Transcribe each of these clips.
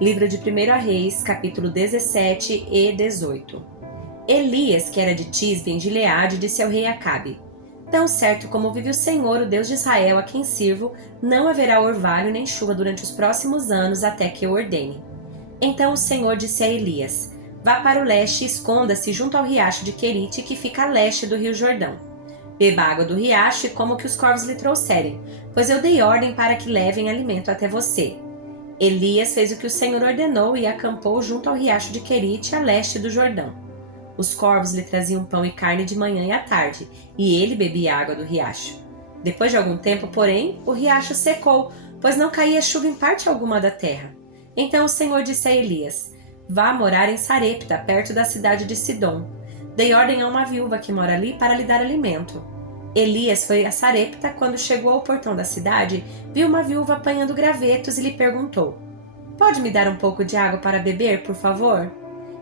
Livro de 1 Reis, capítulo 17 e 18. Elias, que era de Tisbe, em Gileade, disse ao rei Acabe: Tão certo como vive o Senhor, o Deus de Israel, a quem sirvo, não haverá orvalho nem chuva durante os próximos anos, até que eu ordene. Então o Senhor disse a Elias: Vá para o leste e esconda-se junto ao riacho de Querite, que fica a leste do rio Jordão. Beba água do riacho e coma o que os corvos lhe trouxerem, pois eu dei ordem para que levem alimento até você. Elias fez o que o Senhor ordenou e acampou junto ao riacho de Querite, a leste do Jordão. Os corvos lhe traziam pão e carne de manhã e à tarde, e ele bebia água do riacho. Depois de algum tempo, porém, o riacho secou, pois não caía chuva em parte alguma da terra. Então o Senhor disse a Elias: Vá morar em Sarepta, perto da cidade de Sidom. Dei ordem a uma viúva que mora ali para lhe dar alimento. Elias foi a Sarepta. Quando chegou ao portão da cidade, viu uma viúva apanhando gravetos e lhe perguntou: Pode me dar um pouco de água para beber, por favor?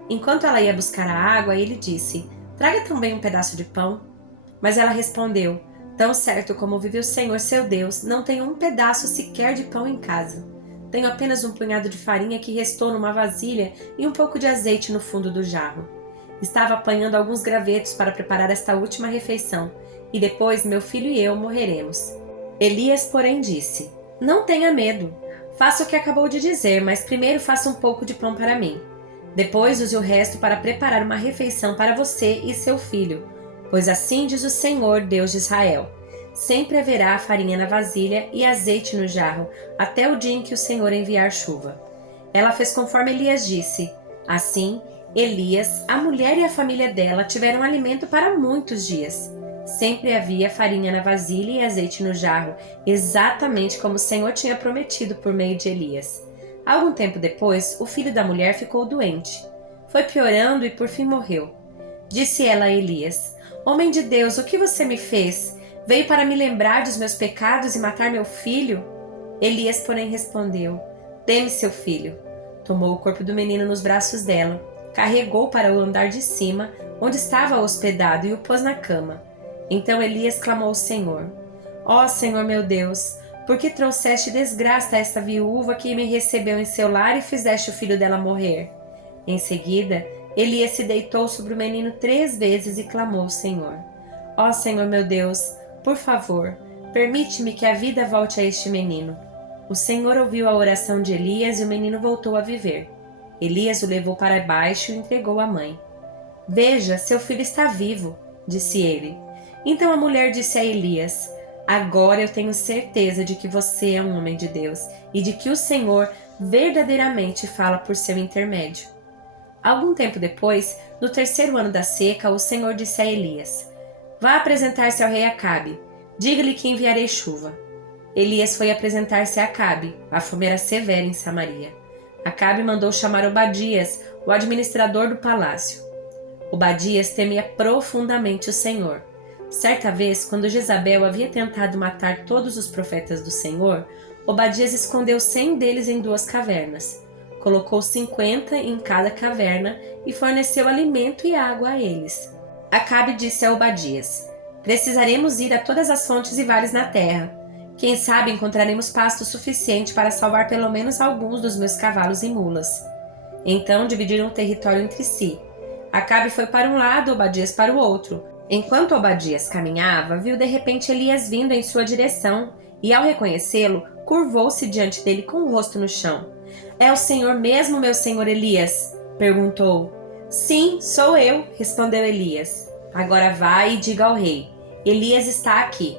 Enquanto ela ia buscar a água, ele disse: Traga também um pedaço de pão. Mas ela respondeu: Tão certo como vive o Senhor seu Deus, não tenho um pedaço sequer de pão em casa. Tenho apenas um punhado de farinha que restou numa vasilha e um pouco de azeite no fundo do jarro. Estava apanhando alguns gravetos para preparar esta última refeição, e depois meu filho e eu morreremos. Elias, porém, disse: Não tenha medo. Faça o que acabou de dizer, mas primeiro faça um pouco de pão para mim. Depois use o resto para preparar uma refeição para você e seu filho, pois assim diz o Senhor, Deus de Israel: sempre haverá farinha na vasilha e azeite no jarro, até o dia em que o Senhor enviar chuva. Ela fez conforme Elias disse. Assim, Elias, a mulher e a família dela tiveram alimento para muitos dias. Sempre havia farinha na vasilha e azeite no jarro, exatamente como o Senhor tinha prometido por meio de Elias. Algum tempo depois, o filho da mulher ficou doente. Foi piorando e por fim morreu. Disse ela a Elias: Homem de Deus, o que você me fez? Veio para me lembrar dos meus pecados e matar meu filho? Elias, porém, respondeu: Dê-me seu filho. Tomou o corpo do menino nos braços dela, carregou para o andar de cima, onde estava hospedado, e o pôs na cama. Então Elias clamou ao Senhor: Ó Senhor meu Deus, por que trouxeste desgraça a esta viúva que me recebeu em seu lar e fizeste o filho dela morrer? Em seguida, Elias se deitou sobre o menino 3 vezes e clamou ao Senhor: Ó Senhor meu Deus, por favor, permite-me que a vida volte a este menino. O Senhor ouviu a oração de Elias e o menino voltou a viver. Elias o levou para baixo e entregou à mãe. Veja, seu filho está vivo, disse ele. Então a mulher disse a Elias: Agora eu tenho certeza de que você é um homem de Deus e de que o Senhor verdadeiramente fala por seu intermédio. Algum tempo depois, no 3º ano da seca, o Senhor disse a Elias: Vá apresentar-se ao rei Acabe. Diga-lhe que enviarei chuva. Elias foi apresentar-se a Acabe. A fome era severa em Samaria. Acabe mandou chamar Obadias, o administrador do palácio. Obadias temia profundamente o Senhor. Certa vez, quando Jezabel havia tentado matar todos os profetas do Senhor, Obadias escondeu 100 deles em 2 cavernas. Colocou 50 em cada caverna e forneceu alimento e água a eles. Acabe disse a Obadias: Precisaremos ir a todas as fontes e vales na terra. Quem sabe encontraremos pasto suficiente para salvar pelo menos alguns dos meus cavalos e mulas. Então dividiram o território entre si. Acabe foi para um lado, Obadias para o outro. Enquanto Obadias caminhava, viu de repente Elias vindo em sua direção e, ao reconhecê-lo, curvou-se diante dele com o rosto no chão. É o Senhor mesmo, meu senhor Elias? Perguntou. Sim, sou eu, respondeu Elias. Agora vá e diga ao rei: Elias está aqui.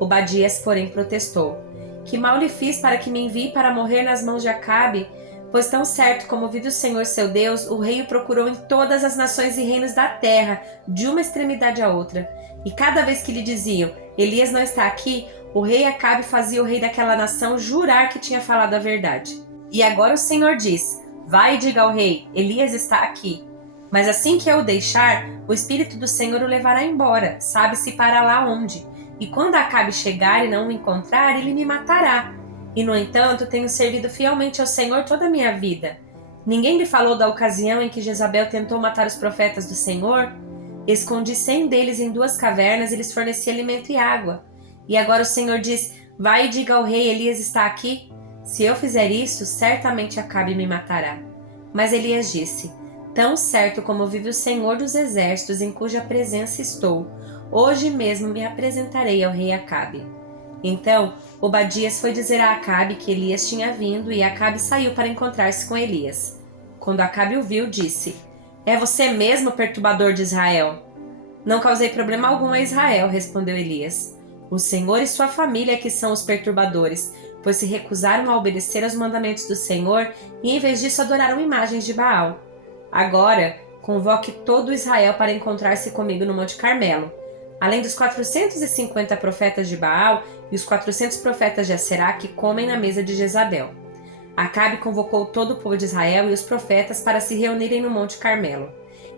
Obadias, porém, protestou: Que mal lhe fiz para que me envie para morrer nas mãos de Acabe? Pois tão certo como vive o Senhor seu Deus, o rei o procurou em todas as nações e reinos da terra, de uma extremidade à outra. E cada vez que lhe diziam: Elias não está aqui, o rei Acabe fazia o rei daquela nação jurar que tinha falado a verdade. E agora o Senhor diz: Vai e diga ao rei: Elias está aqui. Mas assim que eu o deixar, o Espírito do Senhor o levará embora, sabe-se para lá onde. E quando Acabe chegar e não o encontrar, ele me matará. E, no entanto, tenho servido fielmente ao Senhor toda a minha vida. Ninguém lhe falou da ocasião em que Jezabel tentou matar os profetas do Senhor? Escondi 100 deles em 2 cavernas e lhes forneci alimento e água. E agora o Senhor diz: Vai e diga ao rei: Elias está aqui. Se eu fizer isso, certamente Acabe me matará. Mas Elias disse: Tão certo como vive o Senhor dos Exércitos, em cuja presença estou, hoje mesmo me apresentarei ao rei Acabe. Então, Obadias foi dizer a Acabe que Elias tinha vindo e Acabe saiu para encontrar-se com Elias. Quando Acabe o viu, disse: É você mesmo, perturbador de Israel? Não causei problema algum a Israel, respondeu Elias. O Senhor e sua família que são os perturbadores, pois se recusaram a obedecer aos mandamentos do Senhor e em vez disso adoraram imagens de Baal. Agora, convoque todo Israel para encontrar-se comigo no Monte Carmelo. Além dos 450 profetas de Baal e os 400 profetas de Aserá que comem na mesa de Jezabel. Acabe convocou todo o povo de Israel e os profetas para se reunirem no Monte Carmelo.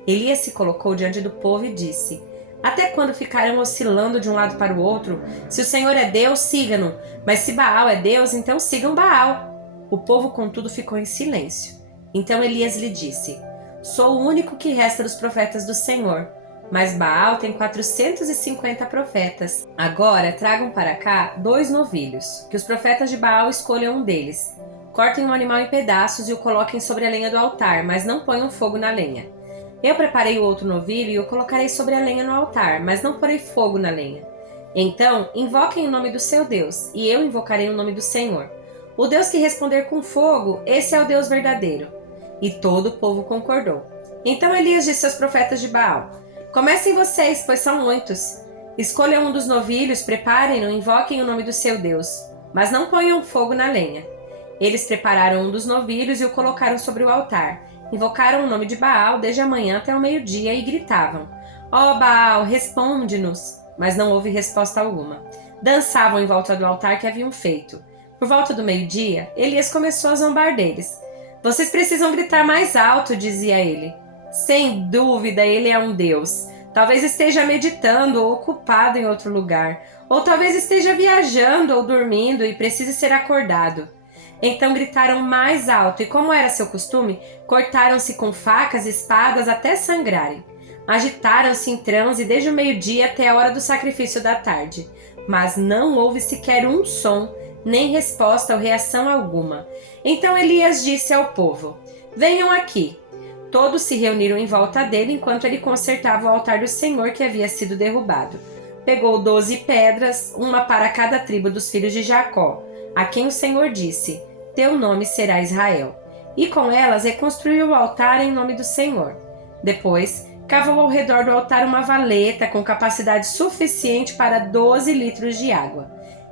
Elias se colocou diante do povo e disse: Até quando ficarão oscilando de um lado para o outro? Se o Senhor é Deus, sigam-no, mas se Baal é Deus, então sigam Baal. O povo, contudo, ficou em silêncio. Então Elias lhe disse: Sou o único que resta dos profetas do Senhor, mas Baal tem 450 profetas. Agora tragam para cá 2 novilhos, que os profetas de Baal escolham um deles. Cortem um animal em pedaços e o coloquem sobre a lenha do altar, mas não ponham fogo na lenha. Eu preparei o outro novilho e o colocarei sobre a lenha no altar, mas não porei fogo na lenha. Então, invoquem o nome do seu Deus, e eu invocarei o nome do Senhor. O Deus que responder com fogo, esse é o Deus verdadeiro. E todo o povo concordou. Então Elias disse aos profetas de Baal: Comecem vocês, pois são muitos. Escolham um dos novilhos, preparem-no e invoquem o nome do seu Deus, mas não ponham fogo na lenha. Eles prepararam um dos novilhos e o colocaram sobre o altar. Invocaram o nome de Baal desde a manhã até o meio-dia e gritavam: Ó Baal, responde-nos! Mas não houve resposta alguma. Dançavam em volta do altar que haviam feito. Por volta do meio-dia, Elias começou a zombar deles. Vocês precisam gritar mais alto, dizia ele. Sem dúvida, ele é um deus. Talvez esteja meditando ou ocupado em outro lugar. Ou talvez esteja viajando ou dormindo e precise ser acordado. Então gritaram mais alto e, como era seu costume, cortaram-se com facas e espadas até sangrarem. Agitaram-se em transe desde o meio-dia até a hora do sacrifício da tarde. Mas não houve sequer um som, nem resposta ou reação alguma. Então Elias disse ao povo: Venham aqui. Todos se reuniram em volta dele enquanto ele consertava o altar do Senhor que havia sido derrubado. Pegou 12 pedras, uma para cada tribo dos filhos de Jacó, a quem o Senhor disse: Teu nome será Israel. E com elas reconstruiu o altar em nome do Senhor. Depois, cavou ao redor do altar uma valeta com capacidade suficiente para 12 litros de água.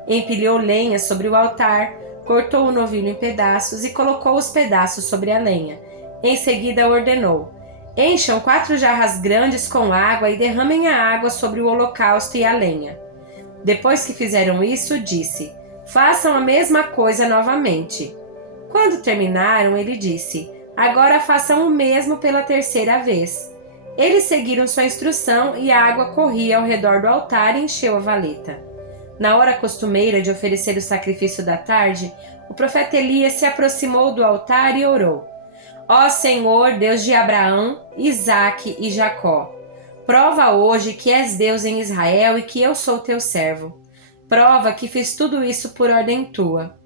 Empilhou lenha sobre o altar, cortou o novilho em pedaços e colocou os pedaços sobre a lenha. Em seguida ordenou: Encham 4 jarras grandes com água e derramem a água sobre o holocausto e a lenha. Depois que fizeram isso, disse: Façam a mesma coisa novamente. Quando terminaram, ele disse: Agora façam o mesmo pela 3ª vez. Eles seguiram sua instrução e a água corria ao redor do altar e encheu a valeta. Na hora costumeira de oferecer o sacrifício da tarde, o profeta Elias se aproximou do altar e orou: Ó Senhor, Deus de Abraão, Isaque e Jacó, prova hoje que és Deus em Israel e que eu sou teu servo. Prova que fiz tudo isso por ordem tua.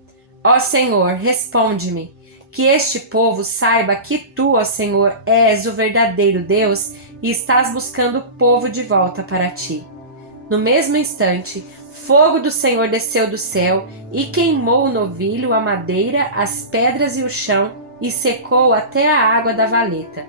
Ó Senhor, responde-me, que este povo saiba que tu, ó Senhor, és o verdadeiro Deus e estás buscando o povo de volta para ti. No mesmo instante, fogo do Senhor desceu do céu e queimou o novilho, a madeira, as pedras e o chão, e secou até a água da valeta.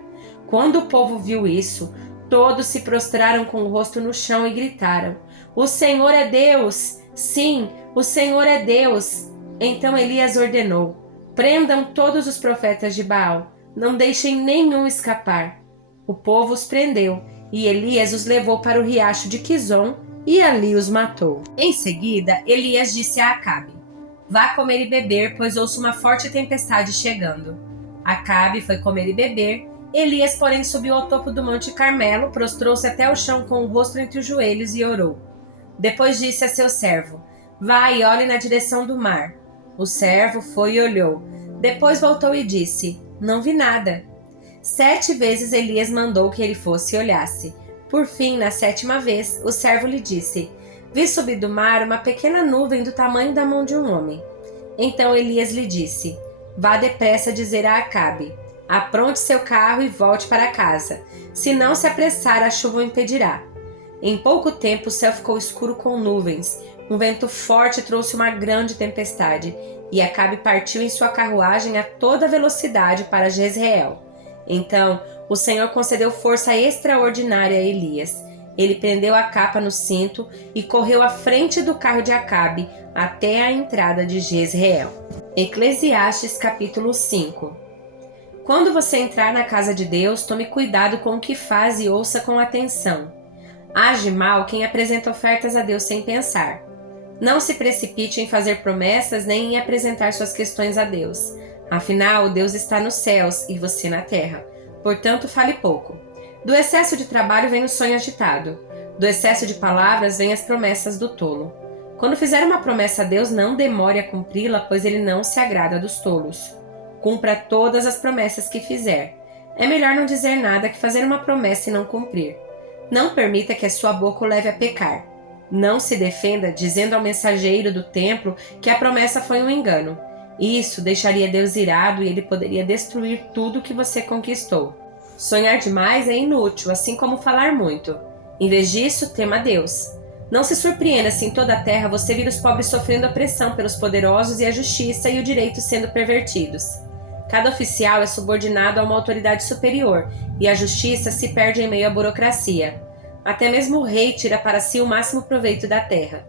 Quando o povo viu isso, todos se prostraram com o rosto no chão e gritaram: O Senhor é Deus! Sim, o Senhor é Deus! Então Elias ordenou: Prendam todos os profetas de Baal, não deixem nenhum escapar. O povo os prendeu, e Elias os levou para o riacho de Quizon, e ali os matou. Em seguida, Elias disse a Acabe: Vá comer e beber, pois ouço uma forte tempestade chegando. Acabe foi comer e beber. Elias, porém, subiu ao topo do Monte Carmelo, prostrou-se até o chão com o rosto entre os joelhos e orou. Depois disse a seu servo: Vá e olhe na direção do mar. O servo foi e olhou. Depois voltou e disse: Não vi nada. 7 vezes Elias mandou que ele fosse e olhasse. Por fim, na 7ª vez, o servo lhe disse: Vi subir do mar uma pequena nuvem do tamanho da mão de um homem. Então Elias lhe disse: Vá depressa dizer a Acabe: apronte seu carro e volte para casa. Se não se apressar, a chuva o impedirá. Em pouco tempo o céu ficou escuro com nuvens. Um vento forte trouxe uma grande tempestade, e Acabe partiu em sua carruagem a toda velocidade para Jezreel. Então o Senhor concedeu força extraordinária a Elias. Ele prendeu a capa no cinto e correu à frente do carro de Acabe até a entrada de Jezreel. Eclesiastes capítulo 5. Quando você entrar na casa de Deus, tome cuidado com o que faz e ouça com atenção. Age mal quem apresenta ofertas a Deus sem pensar. Não se precipite em fazer promessas nem em apresentar suas questões a Deus. Afinal, Deus está nos céus e você na terra. Portanto, fale pouco. Do excesso de trabalho vem o sonho agitado. Do excesso de palavras vem as promessas do tolo. Quando fizer uma promessa a Deus, não demore a cumpri-la, pois ele não se agrada dos tolos. Cumpra todas as promessas que fizer. É melhor não dizer nada que fazer uma promessa e não cumprir. Não permita que a sua boca o leve a pecar. Não se defenda dizendo ao mensageiro do templo que a promessa foi um engano. Isso deixaria Deus irado e ele poderia destruir tudo que você conquistou. Sonhar demais é inútil, assim como falar muito. Em vez disso, tema Deus. Não se surpreenda se em toda a terra você vir os pobres sofrendo opressão pelos poderosos e a justiça e o direito sendo pervertidos. Cada oficial é subordinado a uma autoridade superior e a justiça se perde em meio à burocracia. Até mesmo o rei tira para si o máximo proveito da terra.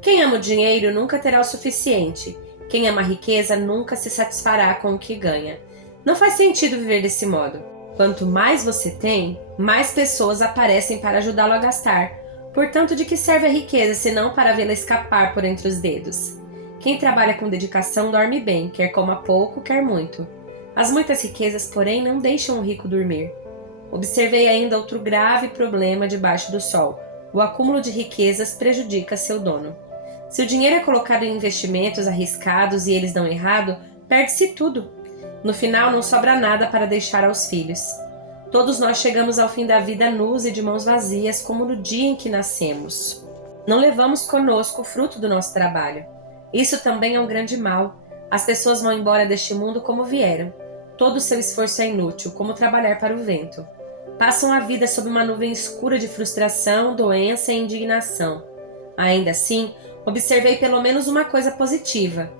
Quem ama o dinheiro nunca terá o suficiente. Quem ama a riqueza nunca se satisfará com o que ganha. Não faz sentido viver desse modo. Quanto mais você tem, mais pessoas aparecem para ajudá-lo a gastar. Portanto, de que serve a riqueza se não para vê-la escapar por entre os dedos? Quem trabalha com dedicação dorme bem, quer coma pouco, quer muito. As muitas riquezas, porém, não deixam o rico dormir. Observei ainda outro grave problema debaixo do sol. O acúmulo de riquezas prejudica seu dono. Se o dinheiro é colocado em investimentos arriscados e eles dão errado, perde-se tudo. No final, não sobra nada para deixar aos filhos. Todos nós chegamos ao fim da vida nus e de mãos vazias, como no dia em que nascemos. Não levamos conosco o fruto do nosso trabalho. Isso também é um grande mal. As pessoas vão embora deste mundo como vieram. Todo o seu esforço é inútil, como trabalhar para o vento. Passam a vida sob uma nuvem escura de frustração, doença e indignação. Ainda assim, observei pelo menos uma coisa positiva.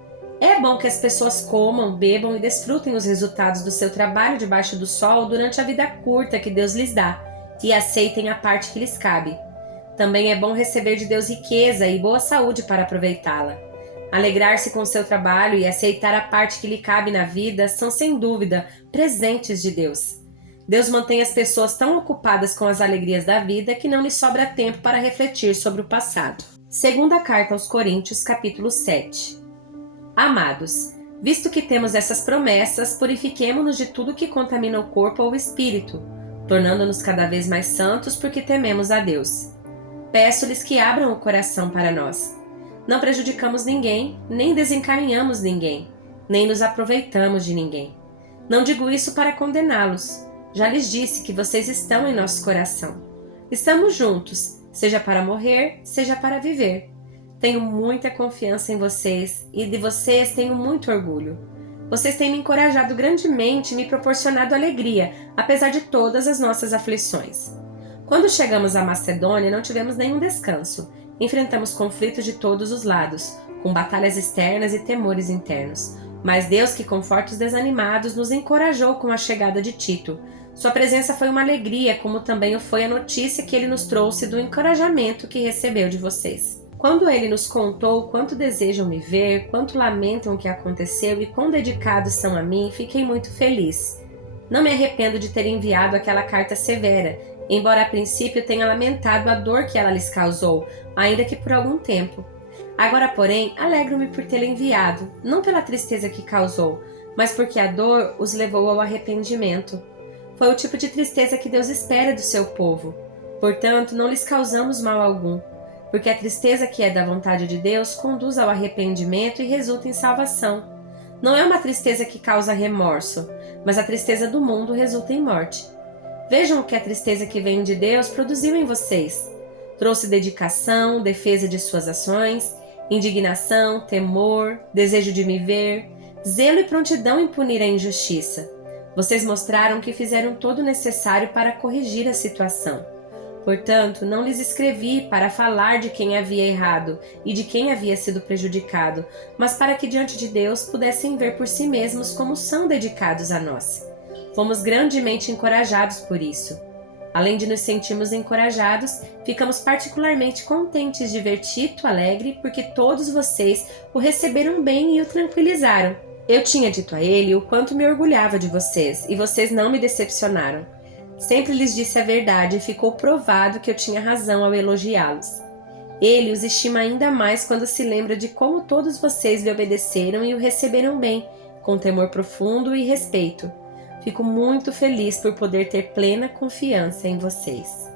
É bom que as pessoas comam, bebam e desfrutem os resultados do seu trabalho debaixo do sol durante a vida curta que Deus lhes dá e aceitem a parte que lhes cabe. Também é bom receber de Deus riqueza e boa saúde para aproveitá-la. Alegrar-se com o seu trabalho e aceitar a parte que lhe cabe na vida são, sem dúvida, presentes de Deus. Deus mantém as pessoas tão ocupadas com as alegrias da vida que não lhes sobra tempo para refletir sobre o passado. Segunda carta aos Coríntios, capítulo 7. Amados, visto que temos essas promessas, purifiquemo-nos de tudo que contamina o corpo ou o espírito, tornando-nos cada vez mais santos porque tememos a Deus. Peço-lhes que abram o coração para nós. Não prejudicamos ninguém, nem desencaminhamos ninguém, nem nos aproveitamos de ninguém. Não digo isso para condená-los. Já lhes disse que vocês estão em nosso coração. Estamos juntos, seja para morrer, seja para viver. Tenho muita confiança em vocês e de vocês tenho muito orgulho. Vocês têm me encorajado grandemente e me proporcionado alegria, apesar de todas as nossas aflições. Quando chegamos à Macedônia, não tivemos nenhum descanso. Enfrentamos conflitos de todos os lados, com batalhas externas e temores internos. Mas Deus, que conforta os desanimados, nos encorajou com a chegada de Tito. Sua presença foi uma alegria, como também o foi a notícia que ele nos trouxe do encorajamento que recebeu de vocês. Quando ele nos contou quanto desejam me ver, quanto lamentam o que aconteceu e quão dedicados são a mim, fiquei muito feliz. Não me arrependo de ter enviado aquela carta severa, embora a princípio tenha lamentado a dor que ela lhes causou, ainda que por algum tempo. Agora, porém, alegro-me por tê-la enviado, não pela tristeza que causou, mas porque a dor os levou ao arrependimento. Foi o tipo de tristeza que Deus espera do seu povo. Portanto, não lhes causamos mal algum, porque a tristeza que é da vontade de Deus conduz ao arrependimento e resulta em salvação. Não é uma tristeza que causa remorso, mas a tristeza do mundo resulta em morte. Vejam o que a tristeza que vem de Deus produziu em vocês. Trouxe dedicação, defesa de suas ações indignação, temor, desejo de me ver, zelo e prontidão em punir a injustiça. Vocês mostraram que fizeram todo o necessário para corrigir a situação. Portanto, não lhes escrevi para falar de quem havia errado e de quem havia sido prejudicado, mas para que diante de Deus pudessem ver por si mesmos como são dedicados a nós. Fomos grandemente encorajados por isso. Além de nos sentirmos encorajados, ficamos particularmente contentes de ver Tito alegre porque todos vocês o receberam bem e o tranquilizaram. Eu tinha dito a ele o quanto me orgulhava de vocês e vocês não me decepcionaram. Sempre lhes disse a verdade e ficou provado que eu tinha razão ao elogiá-los. Ele os estima ainda mais quando se lembra de como todos vocês lhe obedeceram e o receberam bem, com temor profundo e respeito. Fico muito feliz por poder ter plena confiança em vocês.